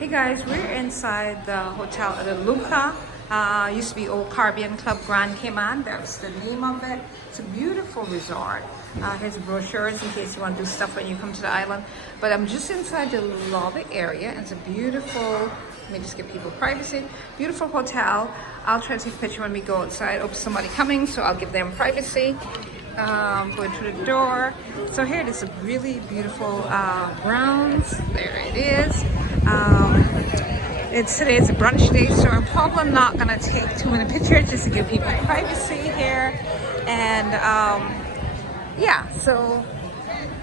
Hey guys, we're inside the hotel at the Luca. Used to be Old Caribbean Club Grand Cayman. That's the name of it. It's a beautiful resort. Here's brochures in case you want to do stuff when you come to the island. But I'm just inside the lobby area. It's a beautiful, let me just give people privacy. Beautiful hotel. I'll try to take a picture when we go outside. Oh, somebody coming, so I'll give them privacy. Going through the door. So here it is, a really beautiful grounds. There it is. Today is a brunch day, so I'm probably not gonna take too many pictures just to give people privacy here. And yeah, so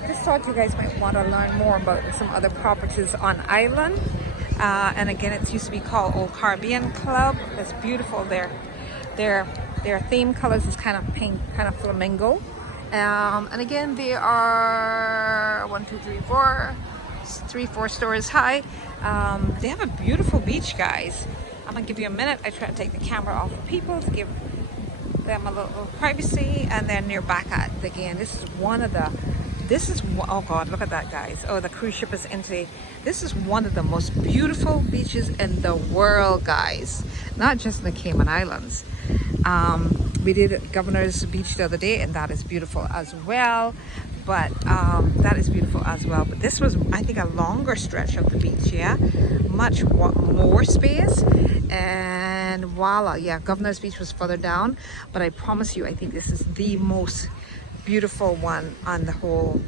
just thought you guys might want to learn more about some other properties on island. And again, it used to be called Old Caribbean Club. It's beautiful there. Their theme colors is kind of pink, kind of flamingo. And again, they are 4 stories high. They have a beautiful beach, guys. I'm gonna give you a minute. I try to take the camera off of people to give them a little privacy, and then you're back at it again. Oh God, look at that, guys. Oh, the cruise ship is into. This is one of the most beautiful beaches in the world, guys. Not just in the Cayman Islands. We did Governor's Beach the other day, and that is beautiful as well. But But this was, I think, a longer stretch of the beach. Yeah, much more space. And voila, yeah, Governor's Beach was further down. But I promise you, I think this is the most beautiful one on the whole.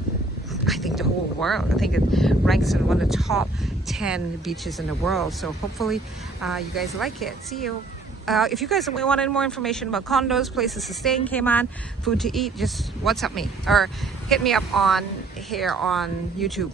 I think the whole world. I think it ranks in one of the top 10 beaches in the world. So hopefully you guys like it. See you. If you guys wanted more information about condos, places to stay in Cayman, food to eat, just WhatsApp me or hit me up on here on YouTube.